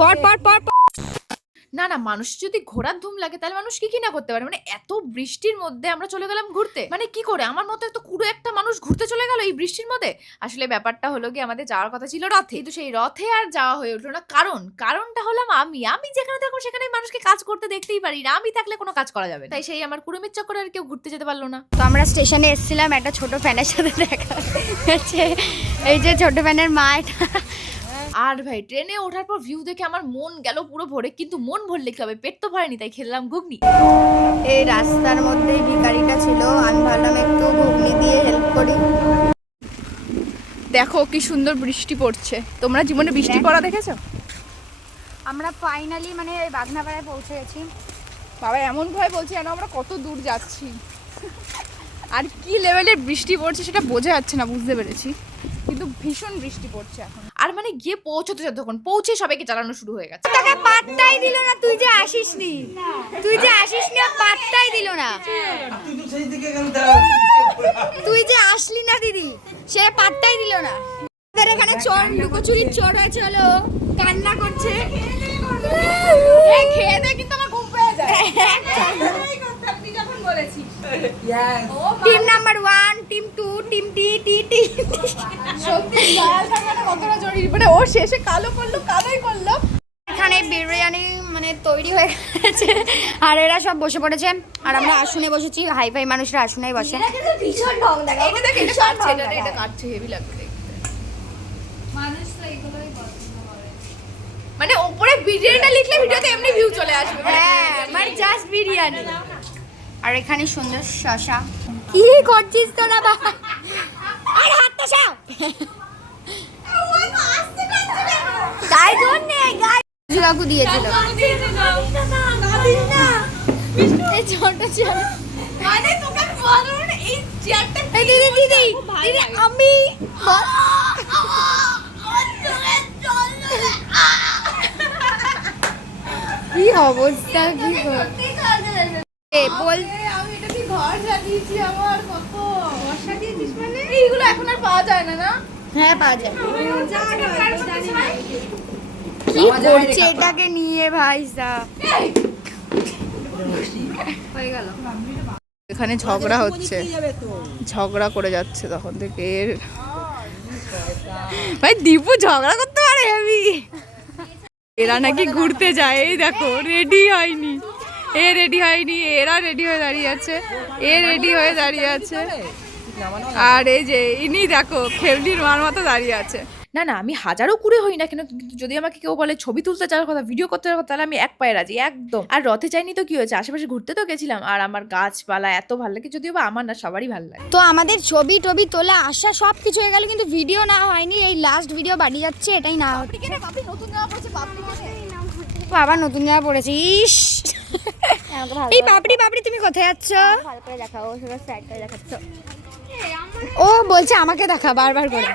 পর পর পর না না, মানুষ যদি ঘোরার ধুম লাগে তাহলে মানুষ কি না করতে পারে। মানে এত বৃষ্টির মধ্যে আমরা চলে গেলাম ঘুরতে, মানে কি করে আমার মতো এত কুড়ো একটা মানুষ ঘুরতে চলে গেল এই বৃষ্টির মধ্যে। আসলে ব্যাপারটা হলো কি, আমাদের যাওয়ার কথা ছিল রথে, কিন্তু সেই রথে আর যাওয়া হয়ে উঠলো না। কারণটা হলাম আমি যেখানে থাকবো সেখানে মানুষকে কাজ করতে দেখতেই পারি না, আমি থাকলে কোনো কাজ করা যাবে না। তাই সেই আমার কুড়েমির চক্করে আর কেউ ঘুরতে যেতে পারলো না। তো আমরা স্টেশনে এসেছিলাম, একটা ছোট ফ্যানের সাথে দেখা হচ্ছে, এই যে ছোট ফ্যানের মা এটা। আর ভাই ট্রেনে ওঠার পর ভিউ দেখে আমার মন গেল পুরো ভরে, কিন্তু মন ভরলে কি হবে, পেট তো ভরেনি, তাই খেলাম ঘুগনি। এই রাস্তার মধ্যেই ভিখারিটা ছিল, আমি ভাবলাম একটু ঘুগনি দিয়ে হেল্প করি। দেখো কি সুন্দর বৃষ্টি পড়ছে। তোমরা জীবনে বৃষ্টি পড়া দেখেছো? আমরা ফাইনালি মানে বাগনাপাড়ায় পৌঁছে গেছি। বাবা এমন ভয় বলছে যেন আমরা কত দূর যাচ্ছি, আর কি লেভেলের বৃষ্টি পড়ছে সেটা বোঝা যাচ্ছে না, বুঝতে পেরেছি, কিন্তু ভীষণ বৃষ্টি পড়ছে এখন। আর মানে গিয়ে পৌঁছতে যতক্ষণ পৌঁছে সবাইকে চালানো শুরু হয়ে গেছে। তোকে পাত্তাই দিল না, তুই যে আসিসনি পাত্তাই দিল না, তুই যে আসলি না দিদি, সে পাত্তাই দিল না। আমাদের এখানে চোর, লুকোচুরির চোর হয়েছে, হলো কান্না করছে। খেয়ে দিয়ে কিন্তু আমার ঘুম পেয়ে যায়। টিম নাম্বার 1, টিম 2, টিম টি। সত্যি দয়াল থাকাটা কতটা জরুরি, মানে ও শেষে কালোই করলো। এখানে বিরিয়ানি মানে তৈরি হয়ে গেছে, আর এরা সব বসে পড়েছে, আর আমরা আসনে বসেছি। হাই ফাই মানুষরা আসনেই বসে। ভীষণ ঢং দেখা, এটা দেখ, এটা কাটছে, হেভি লাগবে দেখতে। মানুষ তো এগুলোই পছন্দ করে, মানে উপরে বিরিয়ানিটা লিখলে ভিডিওতে এমনি ভিউ চলে আসবে। হ্যাঁ, মানে জাস্ট বিরিয়ানি। আর এখানে সুন্দর শশা। কি করছিস তোরা বাবা? আর হাতটা সাপ, তাই জন্য কাকু দিয়েছিল। এই ছোট ছোট মানে তোকে বলো না এই চেয়ারটা। এই দিদি দিদি দিদি আমি কি অবস্থা, কি বল। আমি এটা কি ঘর সাজিয়েছি, আমার কত ঘর সাজিয়েছিস, মানে এইগুলো এখন আর পাওয়া যায় না। না হ্যাঁ, পাওয়া যায়। কি করছে এটাকে নিয়ে ভাই সাহেব? হয়ে গেল। এখানে ঝগড়া করে যাচ্ছে তখন থেকে। ভাই দীপু ঝগড়া করতে পারে আমি। এরা নাকি ঘুরতে যায়, এই দেখো রেডি হয়নি, এরা রেডি হয়ে দাঁড়িয়ে আছে, আর এই যে ইনি দেখো খেলনির মার মতো দাঁড়িয়ে আছে। না না, আমি হাজারো কুড়ে হই না কেন, কিন্তু যদি আমাকে কেউ বলে ছবি তুলতে যাওয়ার কথা, ভিডিও করতে যাওয়ার কথা, তাহলে আমি এক পায়ে রাজি একদম। আর রথে যাইনি তো কি হয়েছে, আশেপাশে ঘুরতে তো গেছিলাম। আর আমার গাছপালা এত ভালো লাগে, যদিও বা আমার না, সবারই ভালো লাগে। তো আমাদের ছবি টবি তোলা আসা সব কিছু হয়ে গেল, কিন্তু ভিডিও না হয়নি। এই লাস্ট ভিডিও বাড়ি যাচ্ছে, এটাই না হচ্ছে। আবার নতুন জামা পড়েছে, ইস। এই বাপরি তুমি কোথায় যাচ্ছ? ভালো করে দেখাও, সেটা সাইড করে দেখাচ্ছ। ও বলছে আমাকে দেখা বারবার করে।